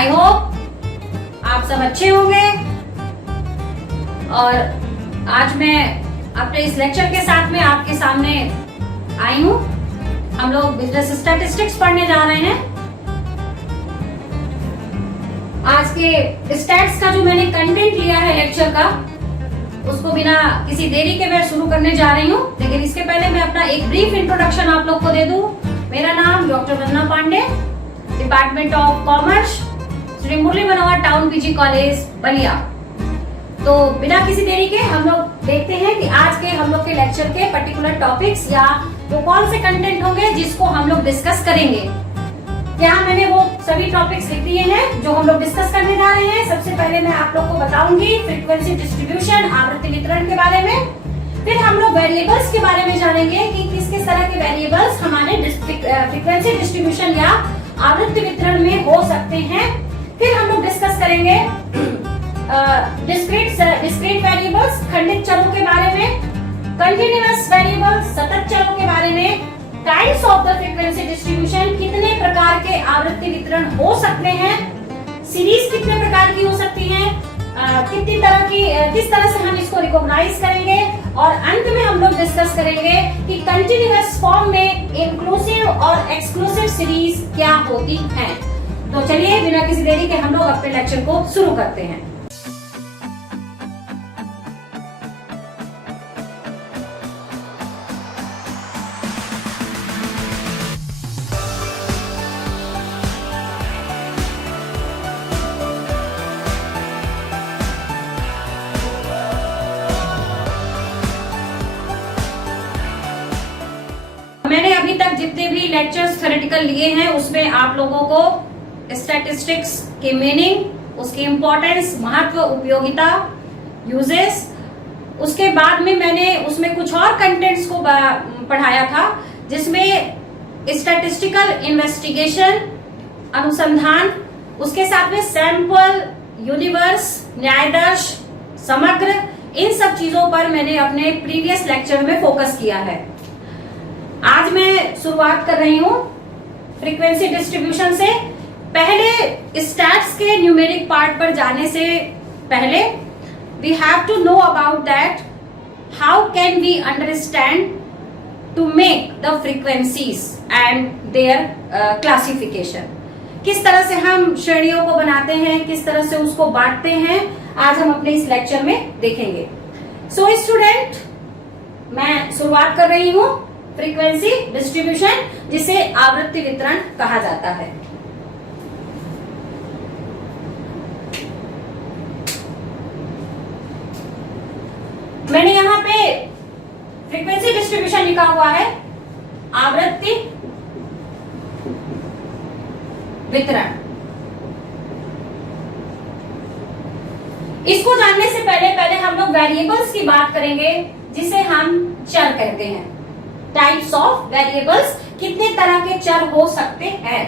I hope आप सब अच्छे होंगे। और आज मैं अपने इस लेक्चर के साथ में आपके सामने आई हूँ। हम लोग बिजनेस स्टैटिस्टिक्स पढ़ने जा रहे हैं। आज के स्टैट्स का जो मैंने कंटेंट लिया है लेक्चर का, उसको बिना किसी देरी के मैं शुरू करने जा रही हूँ। लेकिन इसके पहले मैं अपना एक ब्रीफ इंट्रोडक्शन आप लोग को दे दूं। मेरा नाम doctor Vandana Pandey, department of commerce, Shri Murli Manohar town PG college Ballia. तो बिना किसी देरी के हम लोग देखते हैं कि आज के हम लोग के लेक्चर के पर्टिकुलर टॉपिक्स या वो कौन से कंटेंट होंगे जिसको हम लोग डिस्कस करेंगे। यहाँ मैंने वो सभी टॉपिक्स लिख दिए हैं जो हम लोग डिस्कस करने जा रहे हैं। सबसे पहले मैं आप लोग को बताऊंगी फ्रीक्वेंसी डिस्ट्रीब्यूशन, आवृत्ति वितरण के बारे में। फिर हम लोग वेरिएबल्स के बारे में जानेंगे कि किस किस तरह के वेरिएबल्स हमारे फ्रीक्वेंसी डिस्ट्रीब्यूशन या आवृत्ति वितरण में हो सकते हैं। फिर हम लोग डिस्कस करेंगे डिस्क्रीट वेरिएबल्स, खंडित चरों के बारे में, कंटिन्यूअस वेरिएबल्स, सतत चरों के बारे में, types of the frequency distribution, कितने प्रकार के आवृत्ति वितरण हो सकते हैं, सीरीज कितने प्रकार की हो सकती हैं, कितनी तरह की, किस तरह से हम इसको रिकॉग्नाइज करेंगे, और अंत में हम लोग डिस्कस करेंगे कि कंटिन्यूअस फॉर्म में इंक्लूसिव और एक्सक्लूसिव सीरीज क्या होती हैं। तो चलिए बिना किसी देरी के हम लोग अपने लेक्चर को शुरू करते हैं। मैंने अभी तक जितने भी लेक्चर्स थ्योरेटिकल लिए हैं उसमें आप लोगों को स्टैटिस्टिक्स के मीनिंग, उसकी इंपॉर्टेंस, महत्व, उपयोगिता, यूजेस, उसके बाद में मैंने उसमें कुछ और कंटेंट्स को पढ़ाया था जिसमें स्टैटिस्टिकल इन्वेस्टिगेशन, अनुसंधान, उसके साथ में सैंपल, यूनिवर्स, न्यायदर्श, समग्र, इन सब चीजों पर मैंने अपने प्रीवियस लेक्चर में फोकस किया है। आज मैं शुरुआत कर रही हूँ फ्रीक्वेंसी डिस्ट्रीब्यूशन से। पहले स्टैट्स के न्यूमेरिक पार्ट पर जाने से पहले we have to know about that how can we understand to make the frequencies and their classification. किस तरह से हम श्रेणियों को बनाते हैं, किस तरह से उसको बांटते हैं, आज हम अपने इस लेक्चर में देखेंगे। सो स्टूडेंट, मैं शुरुआत कर रही हूँ फ्रीक्वेंसी डिस्ट्रीब्यूशन, जिसे आवृत्ति वितरण कहा जाता है। मैंने यहाँ पे फ्रीक्वेंसी डिस्ट्रीब्यूशन लिखा हुआ है, आवृत्ति वितरण। इसको जानने से पहले हम लोग वेरिएबल्स की बात करेंगे जिसे हम चर कहते हैं। टाइप्स ऑफ वेरिएबल्स, कितने तरह के चर हो सकते हैं।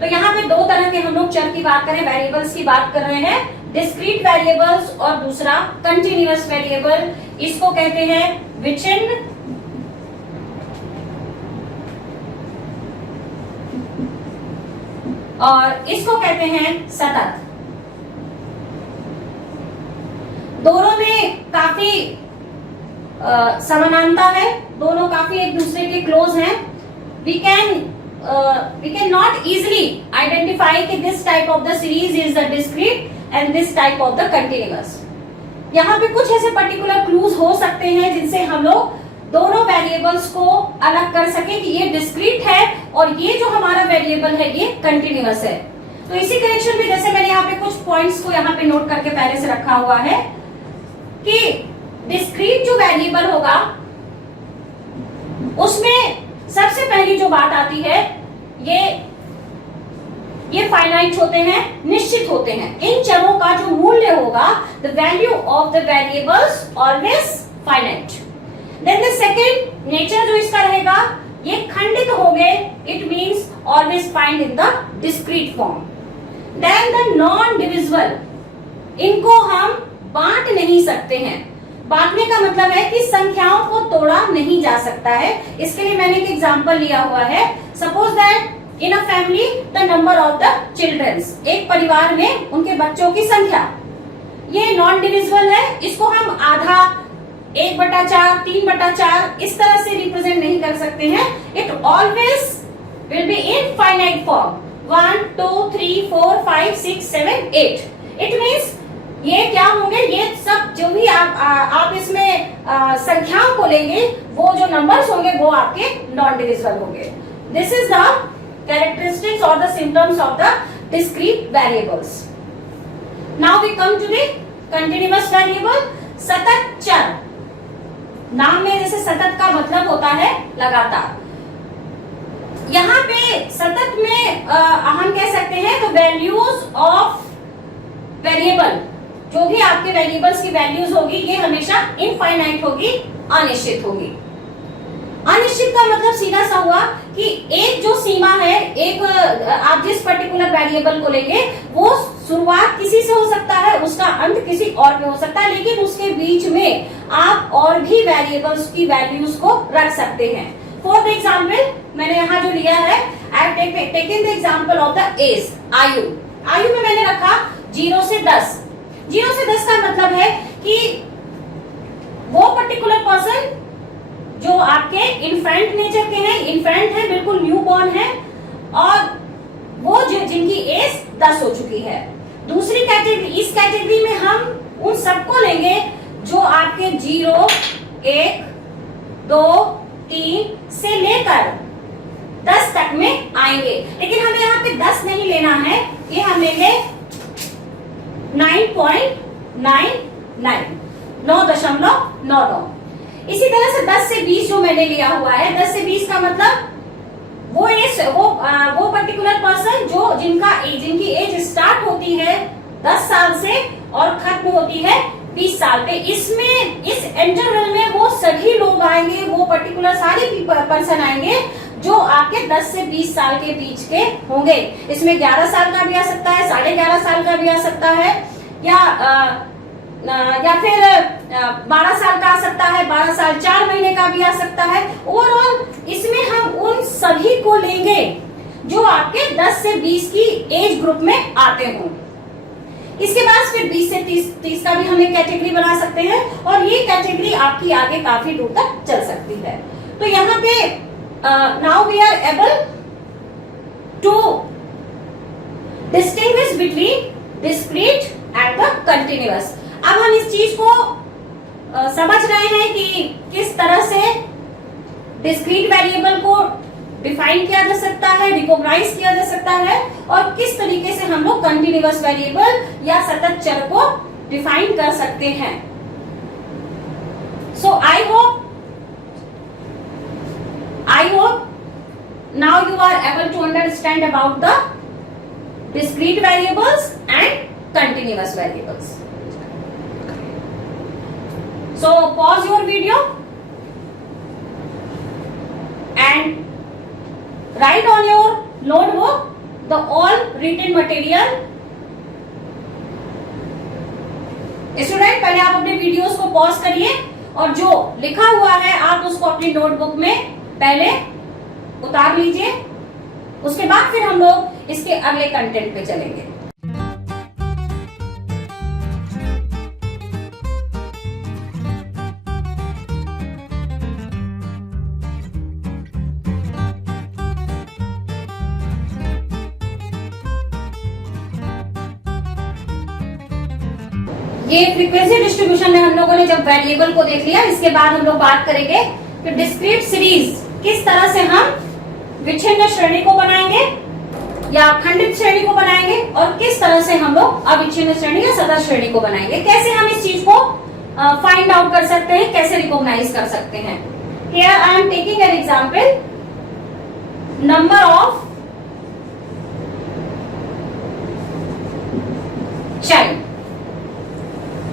तो यहाँ पे दो तरह के हम लोग चर की बात करें, वेरिएबल्स की बात कर रहे हैं, डिस्क्रीट वेरिएबल्स और दूसरा कंटिन्यूअस वेरिएबल। इसको कहते हैं विचिन्न और इसको कहते हैं सतत। दोनों में काफी समानता है, दोनों काफी एक दूसरे के क्लोज हैं। We can not easily identify कि this type of the series is the discrete and this type of the continuous. यहाँ पे कुछ ऐसे पर्टिकुलर क्लूज हो सकते हैं जिनसे हम लोग दोनों वेरिएबल्स को अलग कर सके कि ये डिस्क्रीट है और ये जो हमारा वेरिएबल है ये कंटिन्यूअस है। तो इसी कनेक्शन में जैसे मैंने यहाँ पे कुछ पॉइंट्स को यहाँ पे नोट करके पहले से रखा हुआ है कि डिस्क्रीट जो वेरिएबल होगा उसमें सबसे पहली जो बात आती है, ये फाइनाइट होते हैं, निश्चित होते हैं। इन चरों का जो मूल्य होगा, the value of the variables always finite. Then the second nature जो इसका रहेगा, ये खंडित हो गए, it means always find in the discrete form. Then the non divisible, इनको हम बांट नहीं सकते हैं। बांटने का मतलब है कि संख्याओं को तोड़ा नहीं जा सकता है। इसके लिए मैंने एक एग्जांपल लिया हुआ है। Suppose that in a family the number of the childrens, एक परिवार में उनके बच्चों की संख्या। ये नॉन डिविजिबल है, इसको हम आधा, 1/4, 3/4 इस तरह से रिप्रेजेंट नहीं कर सकते हैं। It always will be in finite form, 1 2 3 4 5 6 7 8। It means ये क्या होंगे, ये सब जो भी आप इसमें संख्याओं को लेंगे, वो जो नंबर्स होंगे वो आपके नॉन डिविजिबल होंगे। दिस इज द कैरेक्टरिस्टिक्स और the symptoms of the discrete variables. Now we come to the continuous variable, सतत चर। नाम में जैसे सतत का मतलब होता है लगातार, यहाँ पे सतत में हम कह सकते हैं तो वैल्यूज ऑफ वेरिएबल, जो भी आपके वेरिएबल्स की वैल्यूज होगी ये हमेशा इनफाइनाइट होगी, अनिश्चित होगी। अनिश्चित का मतलब सीधा सा हुआ कि एक जो सीमा है, एक आप जिस पर्टिकुलर वेरिएबल को लेंगे वो शुरुआत किसी से हो सकता है, उसका अंत किसी और पे हो सकता है, लेकिन उसके बीच में आप और भी वेरिएबल्स की वैल्यूज को रख सकते हैं। फॉर द एग्जाम्पल मैंने यहाँ जो लिया है, I have taken the example of the age, आयु। आयु में मैंने रखा 0 से 10। 0 से 10 का मतलब है कि वो पर्टिकुलर पर्सन जो आपके इन्फेंट नेचर के हैं, इन्फेंट है, बिल्कुल न्यू बॉर्न है, और वो जिनकी एज 10 हो चुकी है। दूसरी कैटेगरी, इस कैटेगरी में हम उन सबको लेंगे जो आपके 0, 1, 2, 3 से लेकर 10 तक में आएंगे। लेकिन हमें यहाँ पे 10 नहीं लेना है, ये हम लेंगे 9.99, 9.99। इसी तरह से 10 से 20 जो मैंने लिया हुआ है, 10 से 20 का मतलब वो पर्टिकुलर पर्सन जो जिनकी एज स्टार्ट होती है 10 साल से और खत्म होती है 20 साल पे। इसमें इस इंटरवल में वो सभी लोग आएंगे, वो पर्टिकुलर सारे पर्सन आएंगे जो आपके 10 से 20 साल के बीच के होंगे। इसमें 11 साल का भी आ सकता है, 11.5 साल का भी आ सकता है, या फिर 12 साल का आ सकता है, 12 साल 4 महीने का भी आ सकता है। ओवरऑल इसमें हम उन सभी को लेंगे जो आपके 10 से 20 की एज ग्रुप में आते हों। इसके बाद फिर 20 से 30 का भी हम एक कैटेगरी बना सकते हैं, और ये कैटेगरी आपकी आगे काफी दूर तक चल सकती है। तो यहाँ पे now we are able to distinguish between discrete and the continuous. अब हम इस चीज को समझ रहे हैं कि किस तरह से डिस्क्रीट वेरिएबल को डिफाइन किया जा सकता है, रिकॉग्नाइज किया जा सकता है, और किस तरीके से हम लोग कंटिन्यूअस वेरिएबल या सतत चर को डिफाइन कर सकते हैं। So I hope now you are able to understand about the discrete variables and continuous variables. So pause your video and write on your notebook the all written material. Student पहले आप अपने videos को pause करिए और जो लिखा हुआ है आप उसको अपनी नोटबुक में पहले उतार लीजिए, उसके बाद फिर हम लोग इसके अगले कंटेंट पे चलेंगे। ये फ्रीक्वेंसी डिस्ट्रीब्यूशन में हम लोगों ने जब वेरिएबल को देख लिया, इसके बाद हम लोग बात करेंगे कि डिस्क्रीट सीरीज किस तरह से हम विच्छिन्न श्रेणी को बनाएंगे या खंडित श्रेणी को बनाएंगे, और किस तरह से हम लोग अविच्छिन्न श्रेणी या सतत श्रेणी को बनाएंगे। कैसे हम इस चीज को फाइंड आउट कर सकते हैं, कैसे रिकॉग्नाइज कर सकते हैं। Here I am taking an example, number of child,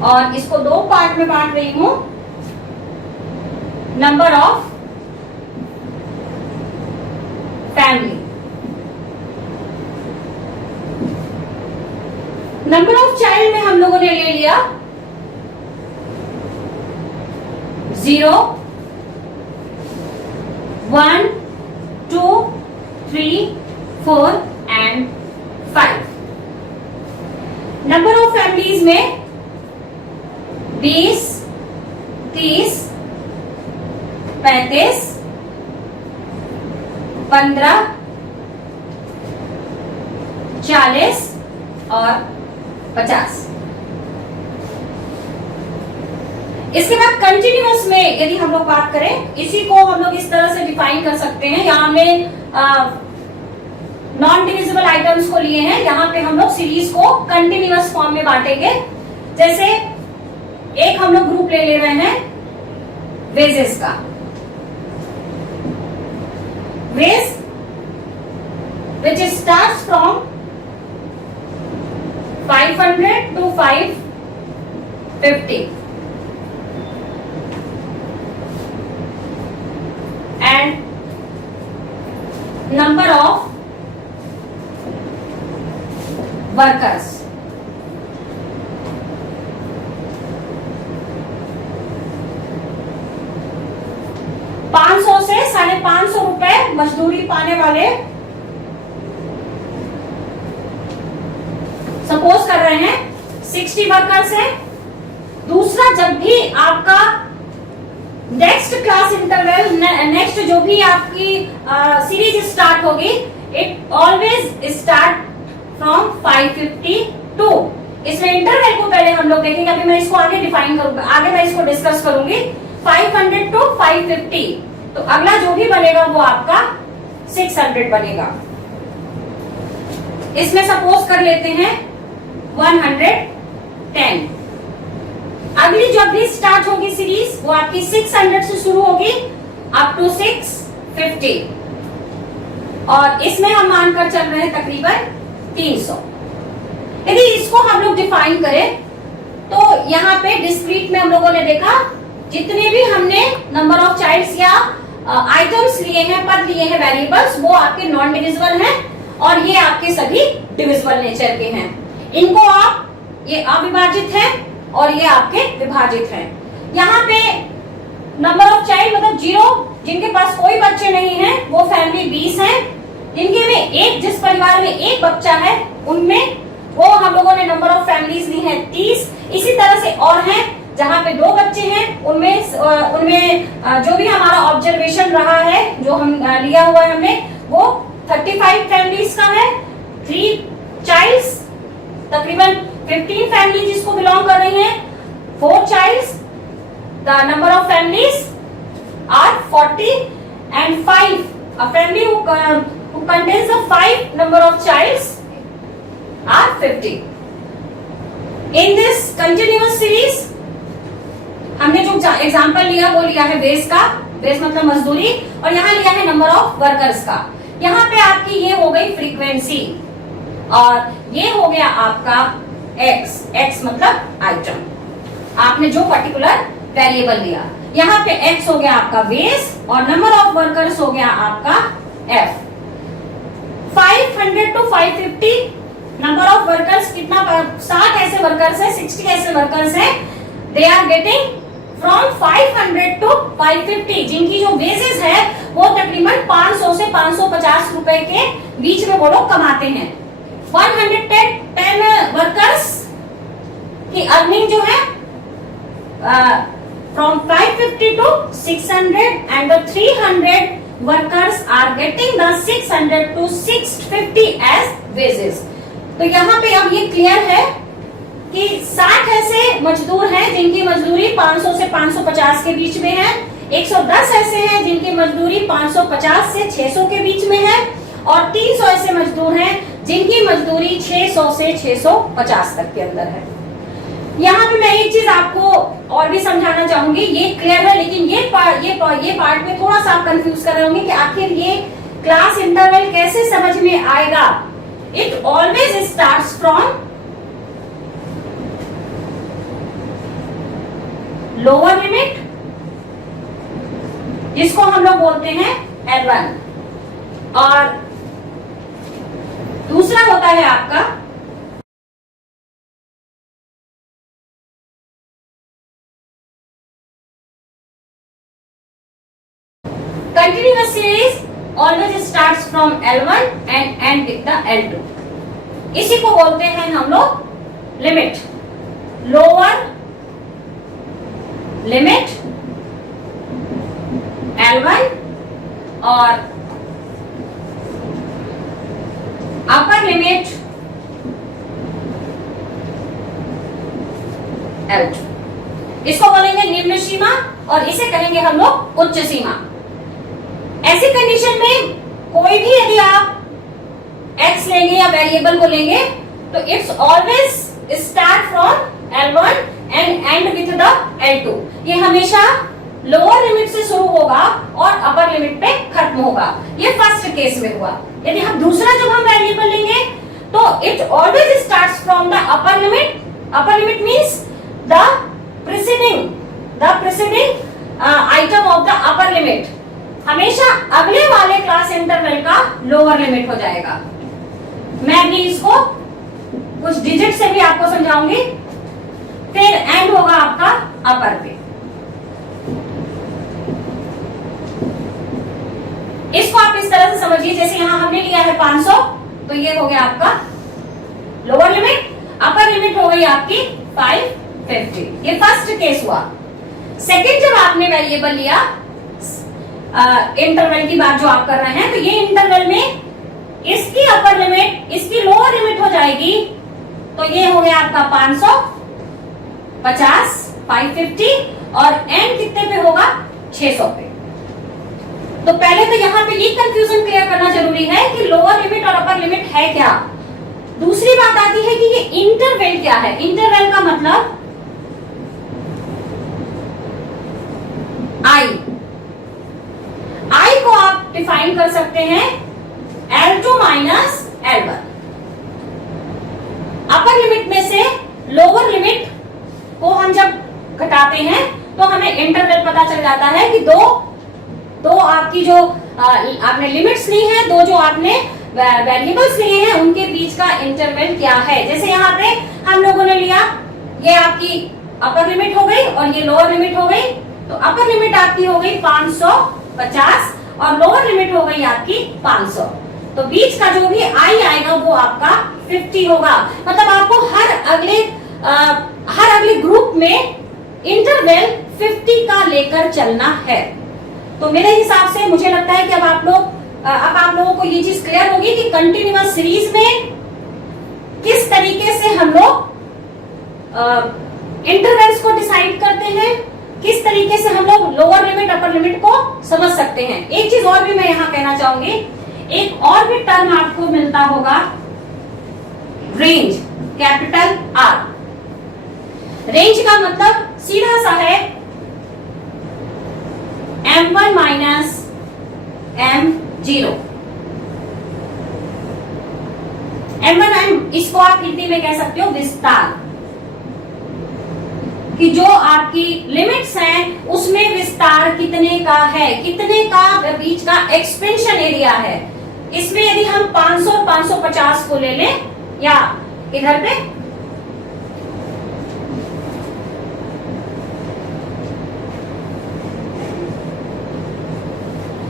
और इसको दो पार्ट में बांट रही हूं, number of family. Number of child में हम लोगों ने ले लिया 0, 1, 2, 3, 4 and 5। नंबर ऑफ फैमिलीज में 20, 30, 35, 15, 40 और 50। इसके बाद कंटिन्यूअस में यदि हम लोग बात करें, इसी को हम लोग इस तरह से डिफाइन कर सकते हैं। यहां हमने नॉन डिविजिबल आइटम्स को लिए हैं, यहां पे हम लोग सीरीज को कंटिन्यूअस फॉर्म में बांटेंगे। जैसे एक हम लोग ग्रुप ले रहे हैं वेजेस का। Ways which starts from 500 to 550 and number of workers। $500 से ₹550 मजदूरी पाने वाले सपोज कर रहे हैं 60 वर्कर्स हैं। दूसरा, जब भी आपका नेक्स्ट क्लास इंटरवल, नेक्स्ट जो भी आपकी सीरीज स्टार्ट होगी, इट ऑलवेज स्टार्ट फ्रॉम 552। इसमें इंटरवल को पहले हम लोग देखेंगे, अभी मैं इसको आगे डिफाइन करूंगा, आगे मैं इसको डिस्कस करूंगी। 500 to 550, तो अगला जो भी बनेगा वो आपका 600 बनेगा। इसमें सपोज कर लेते हैं 110। अगली जब भी स्टार्ट होगी सीरीज वो आपकी 600 से शुरू होगी अप टू 650, और इसमें हम मानकर चल रहे हैं तकरीबन 300। यदि इसको हम लोग डिफाइन करें तो यहाँ पे डिस्क्रीट में हम लोगों ने देखा जितने भी हमने नंबर ऑफ चाइल्ड्स या आइटम्स लिए हैं, पद लिए हैं, वेरिएबल्स, वो आपके नॉन डिविजिबल हैं और ये आपके सभी डिविजिबल नेचर के हैं। इनको आप, ये अविभाजित है और ये आपके विभाजित हैं। यहाँ पे नंबर ऑफ चाइल्ड मतलब 0, जिनके पास कोई बच्चे नहीं हैं वो फैमिली 20 है। जिनके में एक, जिस परिवार में एक बच्चा है उनमें वो हम लोगों ने नंबर ऑफ फैमिलीज ली है 30। इसी तरह से और हैं जहाँ पे 2 बच्चे हैं, उनमें जो भी हमारा ऑब्जर्वेशन रहा है, जो हम लिया हुआ है हमने, वो 35 फैमिलीज का है। 3 चाइल्ड्स, तकरीबन 15 फैमिली जिसको बिलोंग कर रही हैं। 4 childs, the number of families are 40 and 5, a family who contains the 5 number of childs are 50. In this continuous series, हमने जो एग्जाम्पल लिया वो लिया है बेस का, बेस मतलब मजदूरी, और यहाँ लिया है नंबर ऑफ वर्कर्स का। यहाँ पे आपकी ये हो गई फ्रीक्वेंसी और ये हो गया आपका एक्स, एक्स मतलब आइटम, आपने जो पर्टिकुलर वेरिएबल लिया। यहाँ पे एक्स हो गया आपका बेस और नंबर ऑफ वर्कर्स हो गया आपका F. 500 to 550 number of workers कितना, 60 ऐसे वर्कर्स है, 60 ऐसे वर्कर्स है। They are getting from 500 to 550, जिनकी जो वेजेस है वो तकरीबन 500 से 550 रुपए के बीच में वो लोग कमाते हैं। 110 वर्कर्स की अर्निंग जो है from 550 to 600 and the 300 workers are getting the 600 to 650 as wages। तो यहाँ पे अब ये क्लियर है कि 60 ऐसे मजदूर हैं जिनकी मजदूरी 500 से 550 के बीच में है। 110 ऐसे हैं जिनकी मजदूरी 550 से 600 के बीच में है, और 300 ऐसे मजदूर हैं जिनकी मजदूरी 600 से 650 तक के अंदर है। यहाँ पे मैं एक चीज आपको और भी समझाना चाहूंगी, ये क्लियर है, लेकिन ये पार्ट में थोड़ा सा आप कंफ्यूज कर रहे होंगे कि आखिर ये क्लास इंटरवल कैसे समझ में आएगा। It always starts from lower limit, जिसको हम लोग बोलते हैं L1, और दूसरा होता है आपका continuous series always starts from L1 and end with the L2। इसी को बोलते हैं हम लोग लिमिट, लोअर लिमिट L1 और अपर लिमिट L2। इसको बोलेंगे निम्न सीमा और इसे कहेंगे हम लोग उच्च सीमा। ऐसी कंडीशन में कोई भी यदि आप x लेंगे या वेरिएबल को लेंगे तो it's always start from L1 and and with the L2। ये हमेशा लोअर लिमिट से शुरू होगा और अपर लिमिट पे खत्म होगा। ये फर्स्ट केस में हुआ। यदि हम दूसरा जब हम वेरिएबल लेंगे तो it always starts from the upper limit. Upper limit means the preceding item of the upper limit हमेशा अगले वाले क्लास इंटरवल का लोअर लिमिट हो जाएगा। मैं भी इसको कुछ डिजिट से भी आपको समझाऊंगी। फिर एंड होगा आपका अपर पे। इसको आप इस तरह से समझिए, जैसे यहां हमने लिया है 500 तो ये हो गया आपका लोअर लिमिट, अपर लिमिट हो गई आपकी 550। ये फर्स्ट केस हुआ। सेकंड जब आपने वेरिएबल लिया इंटरवल की बात जो आप कर रहे हैं, तो ये इंटरवल में इसकी अपर लिमिट इसकी लोअर लिमिट हो जाएगी। तो ये हो गया आपका 500, 50, 550 और एंड कितने पे होगा 600 पे। तो पहले तो यहाँ पे ये कंफ्यूजन क्लियर करना जरूरी है कि लोअर लिमिट और अपर लिमिट है क्या। दूसरी बात आती है कि ये इंटरवल क्या है। इंटरवल का मतलब आई को आप डिफाइन कर सकते हैं L2 minus L1। Upper limit में से लोअर लिमिट को हम जब घटाते हैं तो हमें इंटरवल पता चल जाता है कि दो आपकी जो आपने लिमिट्स ली है, दो जो आपने वेरिएबल्स लिए हैं उनके बीच का इंटरवल क्या है। जैसे यहाँ पे हम लोगों ने लिया, ये आपकी अपर लिमिट हो गई और ये लोअर लिमिट हो गई। तो अपर लिमिट आपकी हो गई 550 और लोअर लिमिट हो गई आपकी 500। तो बीच का जो भी आई आएगा वो आपका 50 होगा। मतलब आपको हर अगले ग्रुप में इंटरवल 50 का लेकर चलना है। तो मेरे हिसाब से मुझे लगता है कि अब आप लोगों को ये चीज क्लियर होगी कि कंटिन्यूअस सीरीज में किस तरीके से हम लोग इंटरवल्स को डिसाइड करते हैं, किस तरीके से हम लोग लोअर लिमिट अपर लिमिट को समझ सकते हैं। एक चीज और भी मैं यहाँ कहना चाहूंगी, एक और भी टर्म आपको मिलता होगा रेंज, कैपिटल R। रेंज का मतलब सीधा सा है M1 माइनस M0। M1 इसको आप हिंदी में कह सकते हो विस्तार, कि जो आपकी लिमिट्स हैं उसमें विस्तार कितने का है, कितने का बीच का एक्सपेंशन एरिया है। इसमें यदि हम 500 और 550 को ले लें या इधर पे,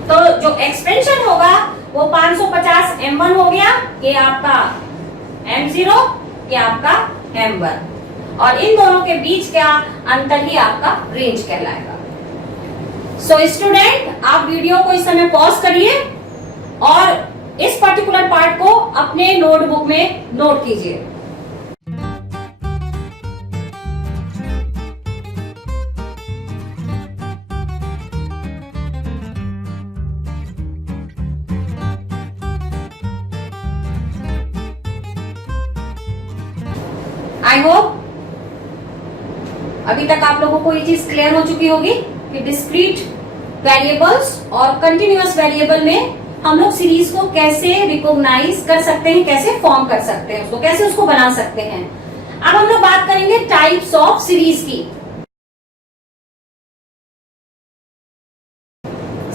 तो जो एक्सपेंशन होगा वो 550 M1 हो गया, ये आपका M0, ये आपका M1 और इन दोनों के बीच का अंतर ही आपका रेंज कहलाएगा। सो स्टूडेंट, आप वीडियो को इस समय पॉज करिए और इस पर्टिकुलर पार्ट को अपने नोटबुक में नोट कीजिए। आई होप अभी तक आप लोगों को ये चीज क्लियर हो चुकी होगी कि डिस्क्रीट वेरिएबल्स और कंटिन्यूअस वेरिएबल में हम लोग सीरीज को कैसे रिकॉग्नाइज कर सकते हैं, कैसे फॉर्म कर सकते हैं, उसको कैसे उसको बना सकते हैं। अब हम लोग बात करेंगे टाइप्स ऑफ सीरीज की।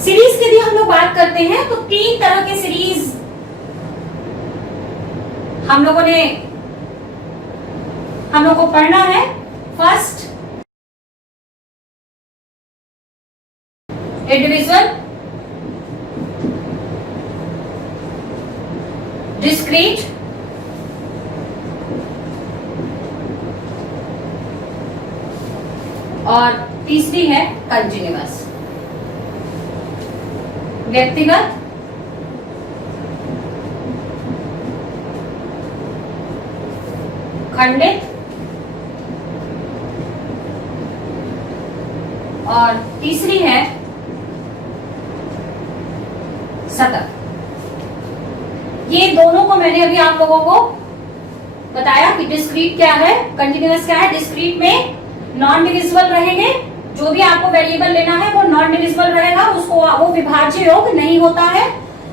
सीरीज की यदि हम लोग बात करते हैं तो 3 तरह के सीरीज हम लोगों को पढ़ना है। फर्स्ट, इंडिविजुअल डिस्क्रीट, और तीसरी है कंटिन्यूअस। व्यक्तिगत, खंडित, और तीसरी है सतत। ये दोनों को मैंने अभी आप लोगों को बताया कि डिस्क्रीट क्या है, कंटिन्यूअस क्या है। डिस्क्रीट में नॉन डिविजिबल रहेंगे, जो भी आपको वेरिएबल लेना है वो नॉन डिविजिबल रहेगा, उसको वो विभाज्य योग नहीं होता है।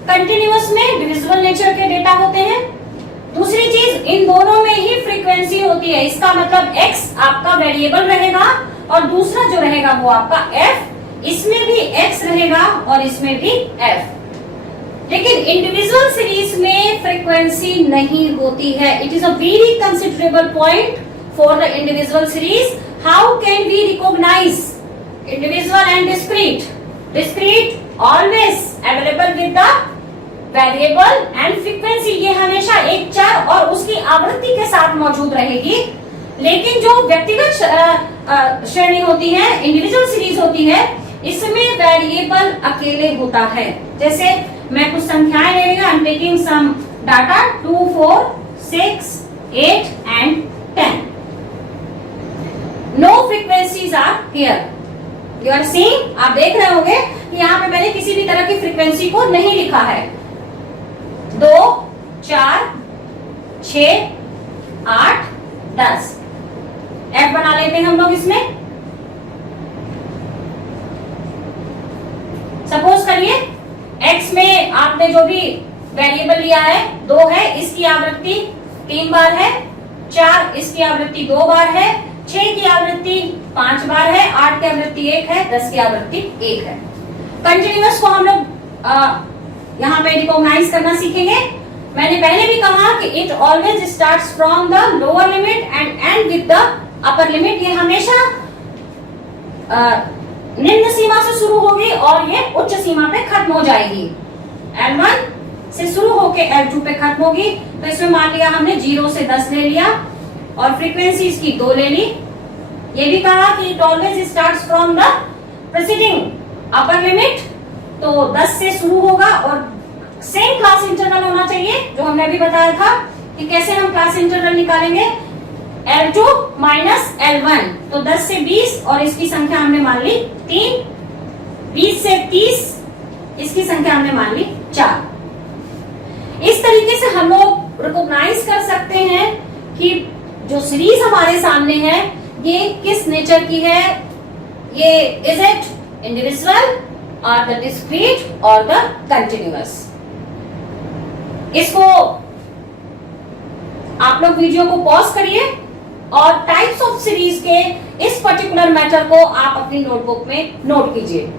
कंटिन्यूअस में डिविजिबल नेचर के डेटा होते हैं। दूसरी चीज, इन दोनों में ही फ्रीक्वेंसी होती है, इसका मतलब x आपका वेरिएबल रहेगा और दूसरा जो रहेगा वो आपका f, इसमें भी x रहेगा और इसमें भी f। लेकिन इंडिविजुअल सीरीज में फ्रीक्वेंसी नहीं होती है। It is a very considerable point for the individual series. How can we recognise individual and discrete? Discrete always available with the variable and frequency, ये हमेशा एक चर और उसकी आवृत्ति के साथ मौजूद रहेगी। लेकिन जो व्यक्तिगत श्रेणी होती है, इंडिविजुअल सीरीज होती है, इसमें वेरिएबल अकेले होता है। जैसे मैं कुछ संख्याएं ले रही हूं, I am taking some data 2, 4, 6, 8 and 10। No frequencies are here. You are seeing, आप देख रहे होंगे कि यहाँ पे मैंने किसी भी तरह की फ्रीक्वेंसी को नहीं लिखा है। 2, 4, 6, 8, 10 एफ बना लेते हैं हम लोग इसमें। सपोज करिए x में आपने जो भी वेरिएबल लिया है 2 है, इसकी आवृत्ति 3 बार है, 4 इसकी आवृत्ति 2 बार है, 6 की आवृत्ति 5 बार है, 8 की आवृत्ति 1 है, 10 की आवृत्ति 1 है। कंटिन्यूअस को हम लोग यहाँ पे रिकॉग्नाइज करना सीखेंगे। मैंने पहले भी कहा कि it always starts from the lower limit end end with the upper limit. ये हमेशा निम्न सीमा से शुरू होगी और ये उच्च सीमा पे खत्म हो जाएगी। L1 से शुरू होके L2 पे खत्म होगी। तो इसमें मान लिया हमने 0 से 10 ले लिया और फ्रीक्वेंसी इसकी 2 ले ली। ये भी कहा कि it always starts from the preceding upper limit, तो 10 से शुरू होगा और सेम क्लास इंटरवल होना चाहिए, जो हमने अभी बताया था कि कैसे हम क्लास इंटरवल निकालेंगे। L2 माइनस L1, तो 10 से 20 और इसकी संख्या हमने मान ली 3, 20 से 30 इसकी संख्या हमने मान ली 4। इस तरीके से हम लोग रिकॉग्नाइज कर सकते हैं कि जो सीरीज हमारे सामने है ये किस नेचर की है। ये इज इट इंडिविजुअल और द डिस्क्रीट और द कंटिन्यूअस। इसको आप लोग वीडियो को पॉज करिए और टाइप्स ऑफ सीरीज के इस पर्टिकुलर मैटर को आप अपनी नोटबुक में नोट कीजिए।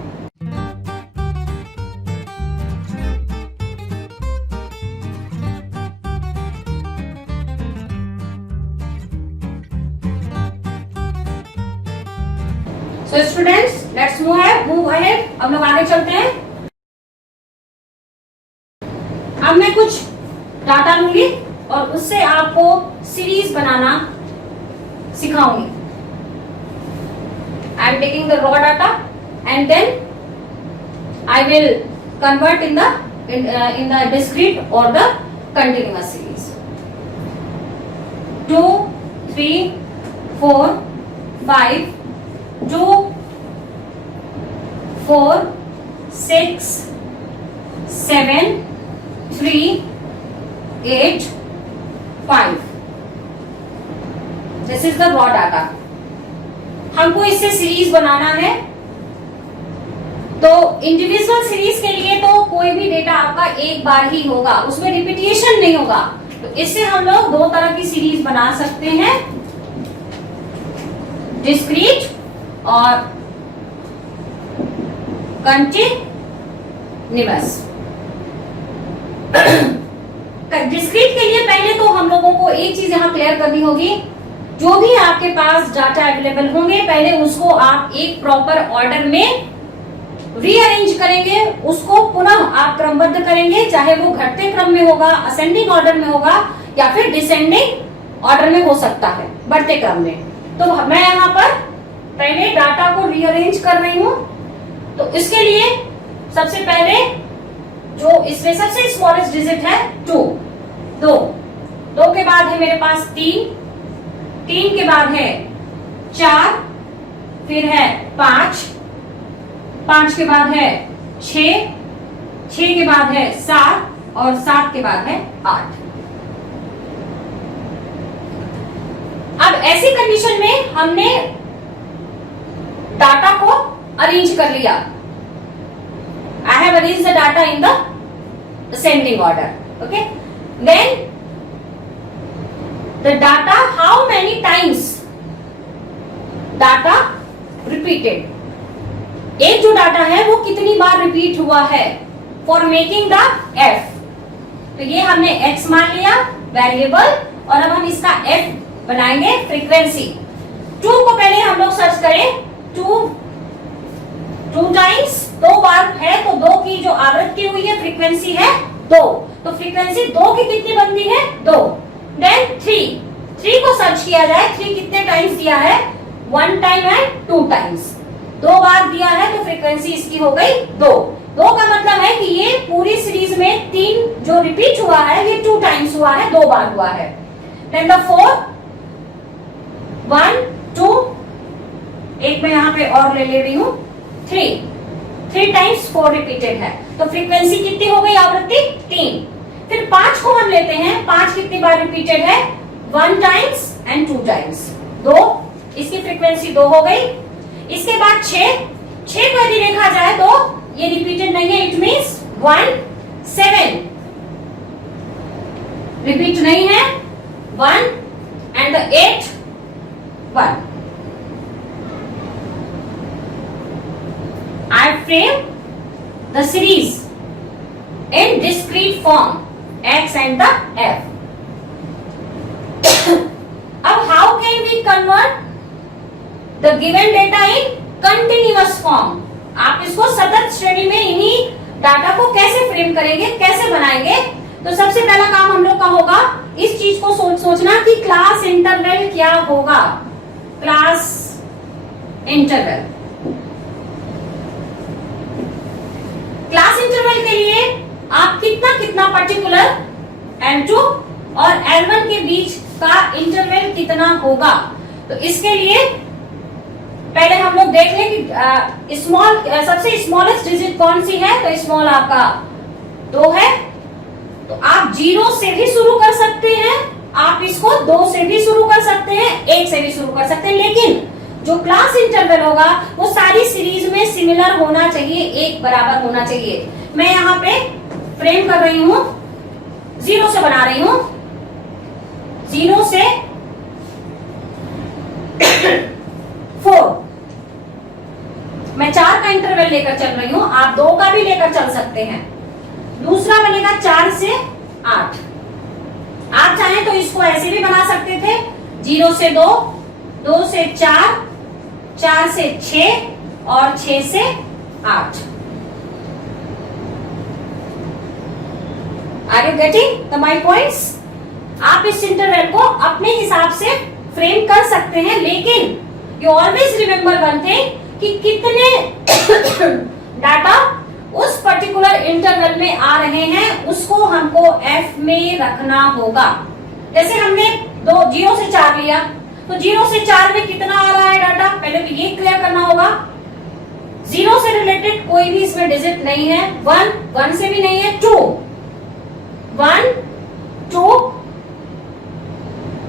So students, let's move ahead. अब लोग आगे चलते हैं। अब मैं कुछ डाटा लूंगी और उससे आपको सीरीज बनाना सिखाऊंगी। I am taking the raw data and then I will convert in the discrete or the continuous series. 2, 3, 4, 5, 2, 4, 6, 7, 3, 8, 5. This is the raw data. हमको इससे सीरीज बनाना है। तो इंडिविजुअल सीरीज के लिए तो कोई भी डेटा आपका एक बार ही होगा, उसमें रिपीटिशन नहीं होगा। तो इससे हम लोग 2 तरह की सीरीज बना सकते हैं, डिस्क्रीट और कंटिन्यूअस। डिस्क्रीट के लिए पहले तो हम लोगों को एक चीज यहां क्लियर करनी होगी। जो भी आपके पास डाटा अवेलेबल होंगे, पहले उसको आप एक प्रॉपर ऑर्डर में रीअरेंज करेंगे, उसको पुनः आप क्रमबद्ध करेंगे, चाहे वो घटते क्रम में होगा, असेंडिंग ऑर्डर में होगा, या फिर डिसेंडिंग ऑर्डर में हो सकता है, बढ़ते क्रम में। तो मैं यहाँ पर पहले डाटा को रीअरेंज कर रही हूं। तो इसके लिए सबसे पहले जो इसमें सबसे स्मॉलेस्ट डिजिट है 2, 2 के बाद है मेरे पास 3 के बाद है 4, फिर है 5 के बाद है 6 के बाद है 7 और 7 के बाद है 8। अब ऐसी कंडीशन में हमने डाटा को अरेंज कर लिया। I have arrange the data in the ascending order, okay. Then the data, how many times data repeated, एक जो डाटा है वो कितनी बार रिपीट हुआ है फॉर मेकिंग द एफ। तो ये हमने एक्स मान लिया वेरिएबल, और अब हम इसका एफ बनाएंगे फ्रीक्वेंसी। 2 को पहले हम लोग सर्च करें, 2 टाइम्स 2 बार है, तो 2 की जो आवृत्ति हुई है फ्रीक्वेंसी है 2, तो फ्रीक्वेंसी 2 की कितनी बनती है 2। देन 3 को सर्च किया जाए, 3 कितने टाइम्स दिया है 1 टाइम एंड 2 टाइम्स, 2 बार दिया है, तो फ्रीक्वेंसी इसकी हो गई 2 का मतलब है कि ये पूरी सीरीज में 3 जो रिपीट हुआ है ये 2 टाइम्स हुआ है, 2 बार हुआ है। देन द 4 1 2, एक मैं यहाँ पे और ले रही हूँ 3 टाइम्स 4 रिपीटेड है, तो फ्रीक्वेंसी कितनी हो गई आवृत्ति 3। फिर 5 को हम लेते हैं, 5 कितनी बार रिपीटेड है 1 टाइम्स एंड 2 टाइम्स, 2, इसकी फ्रीक्वेंसी 2 हो गई। इसके बाद 6 को यदि देखा जाए तो ये रिपीटेड नहीं है, इट मीन्स 1 7 रिपीट नहीं है 1 and 8 1। I frame the series in discrete form x and the f. अब how can we convert the given data in continuous form? आप इसको सतत श्रेणी में इन्हीं डाटा को कैसे फ्रेम करेंगे, कैसे बनाएंगे? तो सबसे पहला काम हम लोग का होगा इस चीज को सोचना कि क्लास इंटरवल क्या होगा। क्लास इंटरवल, क्लास इंटरवल के लिए आप कितना पर्टिकुलर L2 और L1 के बीच का इंटरवल कितना होगा। तो इसके लिए पहले हम लोग देख लें कि सबसे स्मॉलेस्ट डिजिट कौन सी है। तो स्मॉल आपका 2 है, तो आप 0 से भी शुरू कर सकते हैं, आप इसको 2 से भी शुरू कर सकते हैं, 1 से भी शुरू कर सकते हैं, लेकिन जो क्लास इंटरवल होगा वो सारी सीरीज में सिमिलर होना चाहिए, एक बराबर होना चाहिए। मैं यहाँ पे फ्रेम कर रही हूं, 0 से बना रही हूं, 0 से 4, मैं 4 का इंटरवल लेकर चल रही हूं, आप 2 का भी लेकर चल सकते हैं। दूसरा बनेगा 4 से 8, आप चाहें तो इसको ऐसे भी बना सकते थे, 0 से 2, 2 से 4, 4 से 6 और 6 से 8। Are you getting the my points? आप इस इंटरवल को अपने हिसाब से फ्रेम कर सकते हैं, लेकिन you always remember one thing कि कितने डाटा उस पर्टिकुलर इंटरवल में आ रहे हैं उसको हमको एफ में रखना होगा। जैसे हमने 0 से 4 लिया, तो 0 से 4 में कितना आ रहा है डाटा, पहले तो ये क्लियर करना होगा। 0 से रिलेटेड कोई भी इसमें डिजिट नहीं है, 1 से भी नहीं है, 2 1 2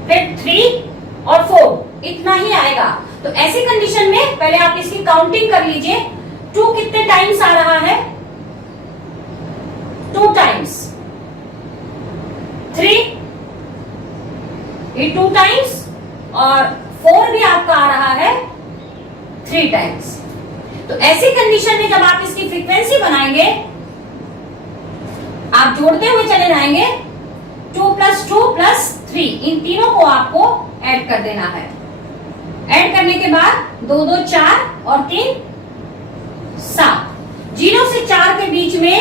फिर 3 और 4, इतना ही आएगा। तो ऐसी कंडीशन में पहले आप इसकी काउंटिंग कर लीजिए, 2 कितने टाइम्स आ रहा है, 2 टाइम्स, 3 ये 2 टाइम्स और 4 भी आपका आ रहा है 3 टाइम्स। तो ऐसी कंडीशन में जब आप इसकी फ्रीक्वेंसी बनाएंगे, आप जोड़ते हुए चले जाएंगे, 2 + 2 + 3, इन तीनों को आपको ऐड कर देना है। ऐड करने के बाद 2 2 4 और 3 7, 0 से 4 के बीच में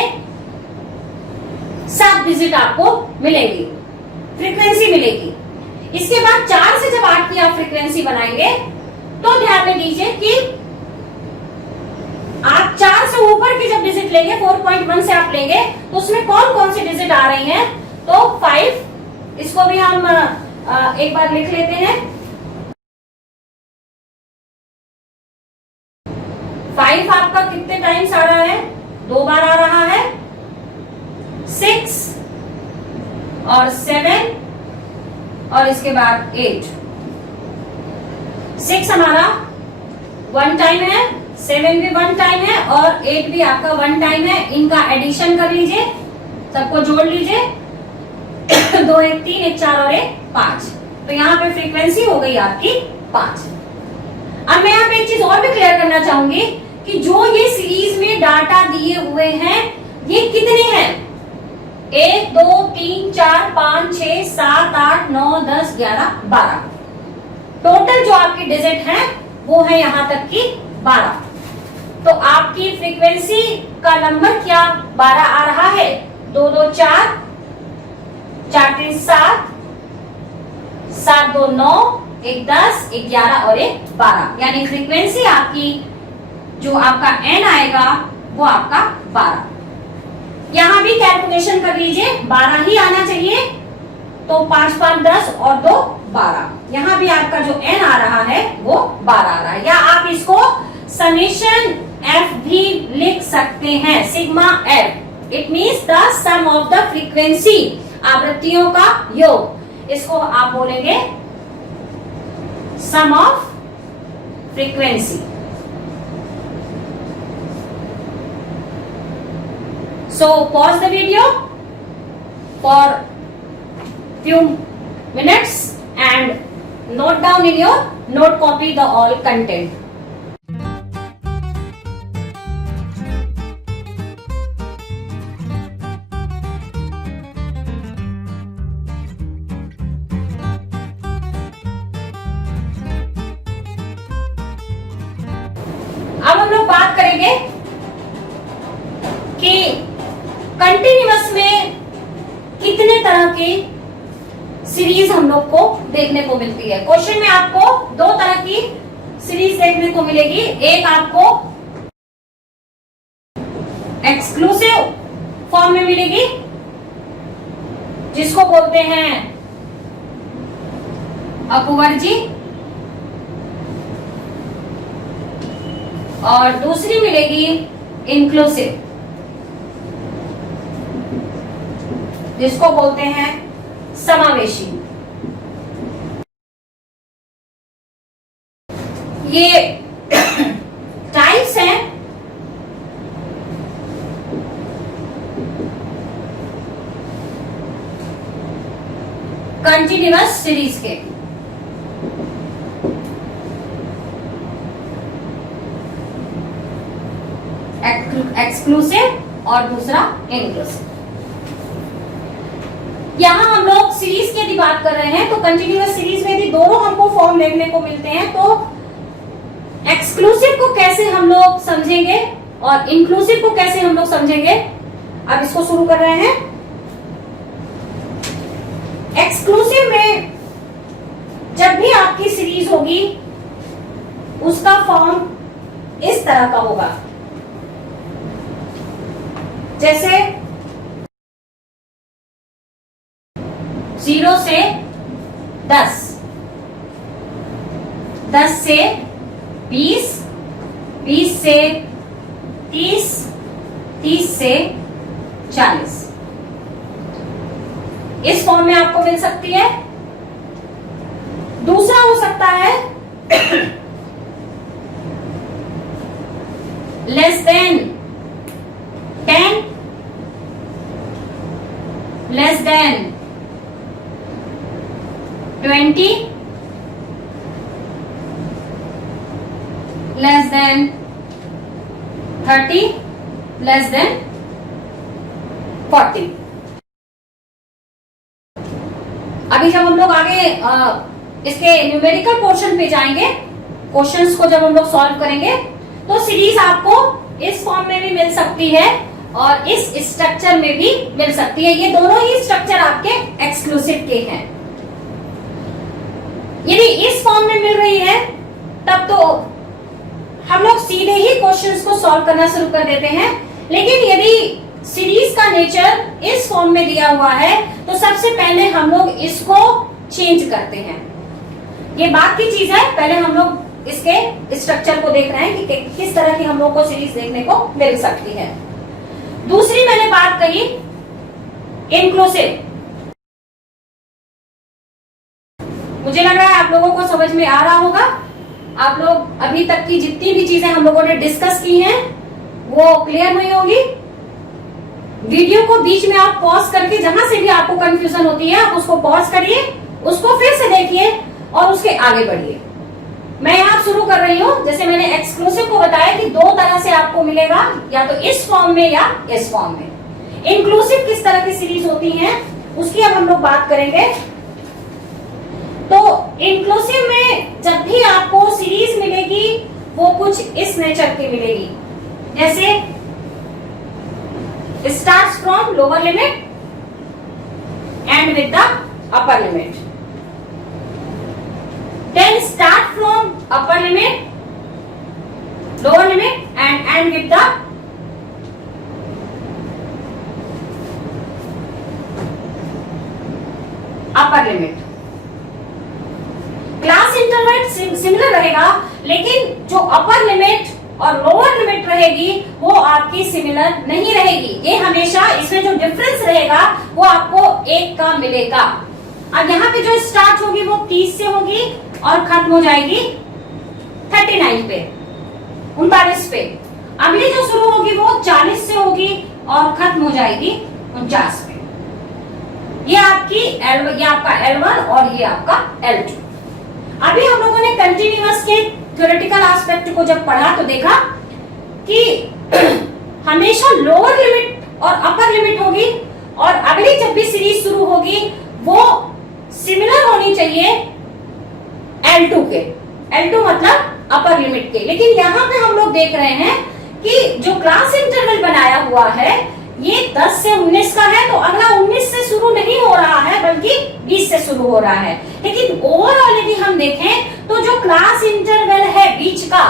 7 डिजिट आपको मिलेगी, फ्रीक्वेंसी मिलेगी। इसके बाद 4 से जब 8 की आप फ्रीक्वेंसी बनाएंगे तो ध्यान में दीजिए कि आप 4 से ऊपर के जब डिजिट लेंगे, 4.1 से आप लेंगे, तो उसमें कौन कौन से डिजिट आ रही हैं? तो 5, इसको भी हम एक बार लिख लेते हैं। 5 आपका कितने टाइम्स आ रहा है? 2 बार आ रहा है। 6 और 7 और इसके बाद 8। 6 हमारा 1 टाइम है, 7 भी 1 टाइम है और 8 भी आपका 1 टाइम है। इनका एडिशन कर लीजिए, सबको जोड़ लीजिए। 2 1 3 1 4 और 1 5। तो यहाँ पे फ्रीक्वेंसी हो गई आपकी 5। अब मैं यहाँ पे एक चीज और भी क्लियर करना चाहूंगी कि जो ये सीरीज में डाटा दिए हुए हैं ये कितने हैं? 1 2 3 4 5 6 7 8 9 10 11 12। टोटल जो आपकी डिजिट है वो है यहां तक की 12। तो आपकी फ्रीक्वेंसी का नंबर क्या 12 आ रहा है? 2 2 4 4 3 7 7 2 9 1 10 1 11 और 1 12। यानी फ्रीक्वेंसी आपकी जो आपका n आएगा वो आपका 12। यहां भी कैलकुलेशन कर लीजिए, 12 ही आना चाहिए। तो 5 5 10 और 2 12। यहां भी आपका जो n आ रहा है वो 12 आ रहा है। या आप इसको समेशन f भी लिख सकते हैं, sigma f। It means the sum of the frequency, आवृत्तियों का योग। इसको आप बोलेंगे sum of frequency. So pause the video for few minutes and note down in your note copy the all content. अब हम लोग बात करेंगे कि कंटिन्यूअस में कितने तरह की सीरीज हम लोग को देखने को मिलती है। क्वेश्चन में आपको 2 तरह की सीरीज देखने को मिलेगी। एक आपको एक्सक्लूसिव फॉर्म में मिलेगी जिसको बोलते हैं अपवर्जी, और दूसरी मिलेगी इंक्लूसिव जिसको बोलते हैं समावेशी। ये टाइप्स हैं कंटिन्यूअस सीरीज के। एक्सक्लूसिव और दूसरा इंक्लूसिव। यहां हम लोग सीरीज की यदि बात कर रहे हैं तो कंटिन्यूअस सीरीज में यदि दोनों हमको फॉर्म देखने को मिलते हैं तो एक्सक्लूसिव को कैसे हम लोग समझेंगे और इंक्लूसिव को कैसे हम लोग समझेंगे। अब इसको शुरू कर रहे हैं। एक्सक्लूसिव में जब भी आपकी सीरीज होगी उसका फॉर्म इस तरह का होगा, जैसे 0 से 10, 10 से 20, 20 से 30, 30 से 40। इस फॉर्म में आपको मिल सकती है। दूसरा हो सकता है less than 10, less than 20, less than 30, less than 40। अभी जब हम लोग आगे इसके न्यूमेरिकल पोर्शन पे जाएंगे, क्वेश्चंस को जब हम लोग सॉल्व करेंगे तो सीरीज आपको इस फॉर्म में भी मिल सकती है और इस स्ट्रक्चर में भी मिल सकती है। ये दोनों ही स्ट्रक्चर आपके एक्सक्लूसिव के हैं। यदि इस फॉर्म में मिल रही है तब तो हम लोग सीधे ही क्वेश्चंस को सॉल्व करना शुरू कर देते हैं। लेकिन यदि सीरीज का नेचर इस फॉर्म में दिया हुआ है तो सबसे पहले हम लोग इसको चेंज करते हैं। ये बात की चीज है, पहले हम लोग इसके स्ट्रक्चर को देख रहे हैं कि किस तरह की हम लोग को सीरीज देखने को मिल सकती है। दूसरी मैंने बात कही इंक्लूसिव। मुझे लग रहा है आप लोगों को समझ में आ रहा होगा। आप लोग अभी तक की जितनी भी चीजें हम लोगों ने डिस्कस की हैं वो क्लियर हुई होगी। वीडियो को बीच में आप पॉज करके जहां से भी आपको कंफ्यूजन होती है आप उसको पॉज करिए, उसको फिर से देखिए और उसके आगे बढ़िए। मैं यहाँ शुरू कर रही हूँ। जैसे मैंने एक्सक्लूसिव को बताया कि दो तरह से आपको मिलेगा, या तो इस फॉर्म में या इस फॉर्म में। इंक्लूसिव किस तरह की सीरीज होती है उसकी अब हम लोग बात करेंगे। तो इंक्लूसिव में जब भी आपको सीरीज मिलेगी वो कुछ इस नेचर की मिलेगी, जैसे starts from lower limit end with the upper limit, then start from upper limit, lower limit end end with the upper limit. Class interval similar रहेगा, लेकिन जो अपर लिमिट और लोअर लिमिट रहेगी वो आपकी सिमिलर नहीं रहेगी। ये हमेशा इसमें जो डिफरेंस रहेगा वो आपको 1 का मिलेगा। अब यहाँ पे जो स्टार्ट होगी वो 30 से होगी और खत्म हो जाएगी 39 पे, 39 पे। अगली जो शुरू होगी वो 40 से होगी और खत्म हो जाएगी 49 पे। ये आपकी ये आपका L1 और ये आपका L2। अभी हम लोगों ने कंटिन्यूअस के थ्योरेटिकल एस्पेक्ट को जब पढ़ा तो देखा कि हमेशा लोअर लिमिट और अपर लिमिट होगी और अगली जब भी सीरीज शुरू होगी वो सिमिलर होनी चाहिए L2 के। L2 मतलब अपर लिमिट के। लेकिन यहाँ पे हम लोग देख रहे हैं कि जो क्लास इंटरवल बनाया हुआ है ये 10 से 19 का है, तो अगला 19 से शुरू नहीं हो रहा है बल्कि 20 से शुरू हो रहा है। लेकिन ओवरऑल यदि हम देखें तो जो क्लास इंटरवल है बीच का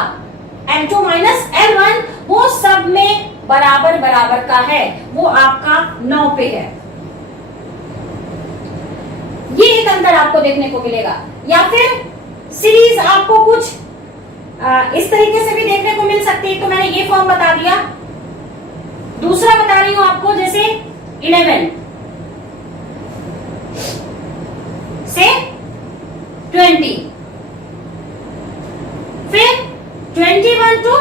L2 माइनस L1 वो सब में बराबर बराबर का है, वो आपका 9 पे है। ये एक अंतर आपको देखने को मिलेगा। या फिर सीरीज आपको कुछ इस तरीके से भी देखने को मिल सकती है। तो मैंने ये फॉर्म बता दिया। दूसरा बता रही हूं आपको, जैसे 11 से 20, फिर 21 टू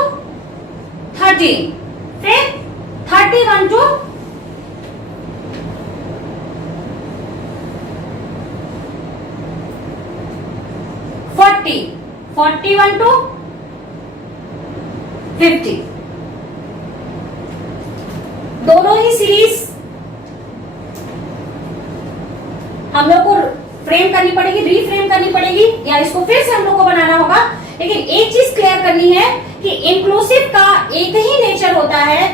30, फिर 31 टू 40, 41 टू 50। दोनों ही सीरीज हम लोग को फ्रेम करनी पड़ेगी, रीफ्रेम करनी पड़ेगी, या इसको फिर से हम लोग को बनाना होगा। लेकिन एक चीज क्लियर करनी है कि इंक्लूसिव का एक ही नेचर होता है।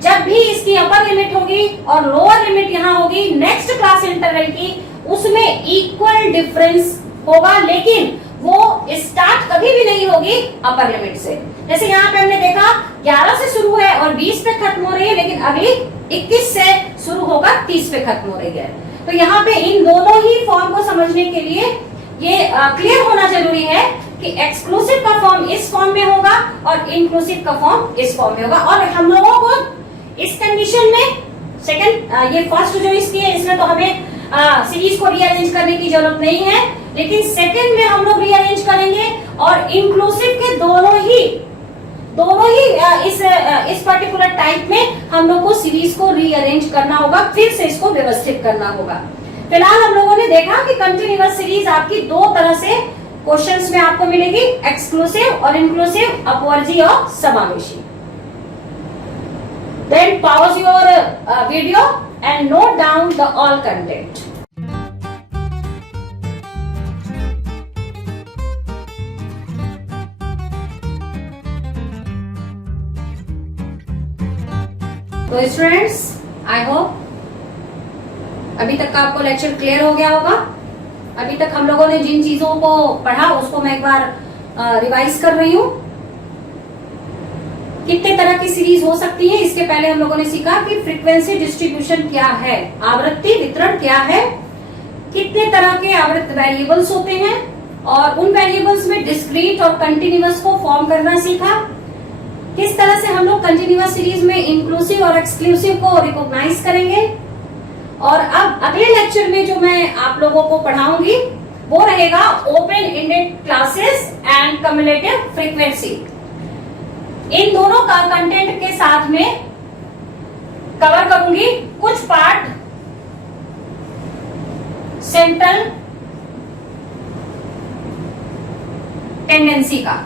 जब भी इसकी अपर लिमिट होगी और लोअर लिमिट यहाँ होगी नेक्स्ट क्लास इंटरवल की, उसमें इक्वल डिफरेंस होगा, लेकिन वो स्टार्ट कभी भी नहीं होगी अपर लिमिट से। जैसे यहाँ पे हमने देखा 11 से शुरू है और 20 पे खत्म हो रही है, लेकिन अगली 21 से शुरू होकर 30 पे खत्म हो रही है। तो यहाँ पे इन दोनों ही फॉर्म को समझने के लिए ये क्लियर होना जरूरी है कि एक्सक्लूसिव का फॉर्म इस फॉर्म में होगा और इंक्लूसिव का फॉर्म इस फॉर्म में होगा। और हम लोगों को इस कंडीशन में सेकंड ये फर्स्ट जो इसकी है इसमें तो हमें सीरीज को रीअरेंज करने की जरूरत नहीं है, लेकिन सेकंड में हम लोग रीअरेंज करेंगे और इंक्लूसिव के दोनों ही इस पर्टिकुलर टाइप में हम लोग को सीरीज को रीअरेंज करना होगा, फिर से इसको व्यवस्थित करना होगा। फिलहाल हम लोगों ने देखा कि कंटिन्यूअस सीरीज आपकी दो तरह से क्वेश्चंस में आपको मिलेगी, एक्सक्लूसिव और इंक्लूसिव, अपवर्जी और समावेशी। Then pause your video and note down the all content. तो स्टूडेंट्स, आई होप अभी तक का आपको लेक्चर क्लियर हो गया होगा। अभी तक हम लोगों ने जिन चीजों को पढ़ा उसको मैं एक बार रिवाइज कर रही हूँ। कितने तरह की सीरीज हो सकती है, इसके पहले हम लोगों ने सीखा कि फ्रीक्वेंसी डिस्ट्रीब्यूशन क्या है, आवृत्ति वितरण क्या है, कितने तरह के आवृत्त वेरिएबल्स होते हैं, और उन वेरिएबल्स में डिस्क्रीट और कंटिन्यूअस को फॉर्म करना सीखा। किस तरह से हम लोग कंटिन्यूअस सीरीज में इंक्लूसिव और एक्सक्लूसिव को रिकॉग्नाइज करेंगे। और अब अगले लेक्चर में जो मैं आप लोगों को पढ़ाऊंगी वो रहेगा open ended classes and cumulative frequency. इन दोनों का कंटेंट के साथ में कवर करूंगी कुछ पार्ट सेंट्रल टेंडेंसी का।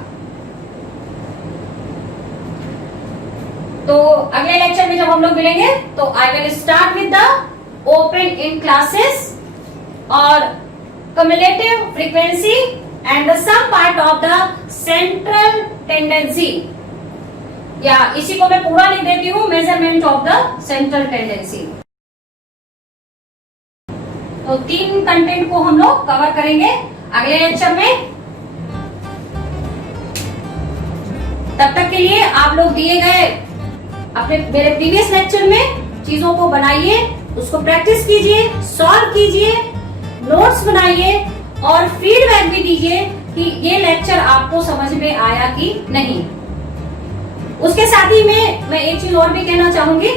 तो अगले लेक्चर में जब हम लोग मिलेंगे तो I will start with the open end classes और cumulative frequency and the sum part of the central tendency, या इसी को मैं पूरा लिख देती हूं, measurement of the central tendency. तो 3 कंटेंट को हम लोग कवर करेंगे अगले लेक्चर में। तब तक के लिए आप लोग दिए गए अपने मेरे प्रीवियस लेक्चर में चीजों को बनाइए, उसको प्रैक्टिस कीजिए, सॉल्व कीजिए, नोट्स बनाइए और फीडबैक भी दीजिए कि ये लेक्चर आपको समझ में आया कि नहीं। उसके साथ ही मैं एक चीज और भी कहना चाहूंगी,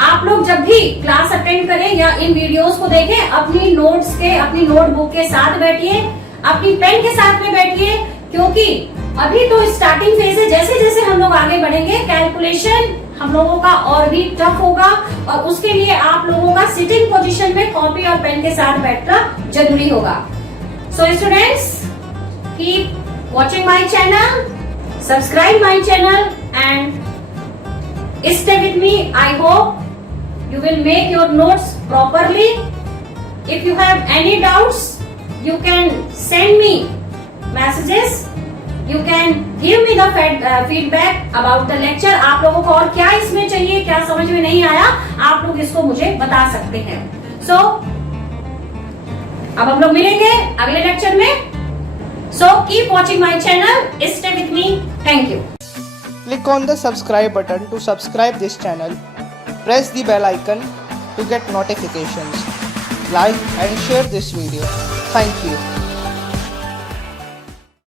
आप लोग जब भी क्लास अटेंड करें या इन वीडियोस को देखें, अपनी नोट्स के, अपनी नोटबुक के साथ बैठिए, अपनी पेन के साथ में बैठिए, क्योंकि अभी तो स्टार्टिंग फेज है। जैसे जैसे हम लोग आगे बढ़ेंगे कैलकुलेशन हम लोगों का और भी टफ होगा, और उसके लिए आप लोगों का सिटिंग पोजीशन में कॉपी और पेन के साथ बैठना जरूरी होगा। So students, keep watching my channel, subscribe my channel and stay with me. I hope you will make your notes properly. If you have any doubts, you can send me messages. You can give me the feedback about the lecture. आप लोगों को और क्या इसमें चाहिए, क्या समझ में नहीं आया, आप लोग इसको मुझे बता सकते हैं। So, अब हम लोग मिलेंगे अगले लेक्चर में। So, keep watching my channel. Stay with me. Thank you. Click on the subscribe button to subscribe this channel. Press the bell icon to get notifications. Like and share this video. Thank you.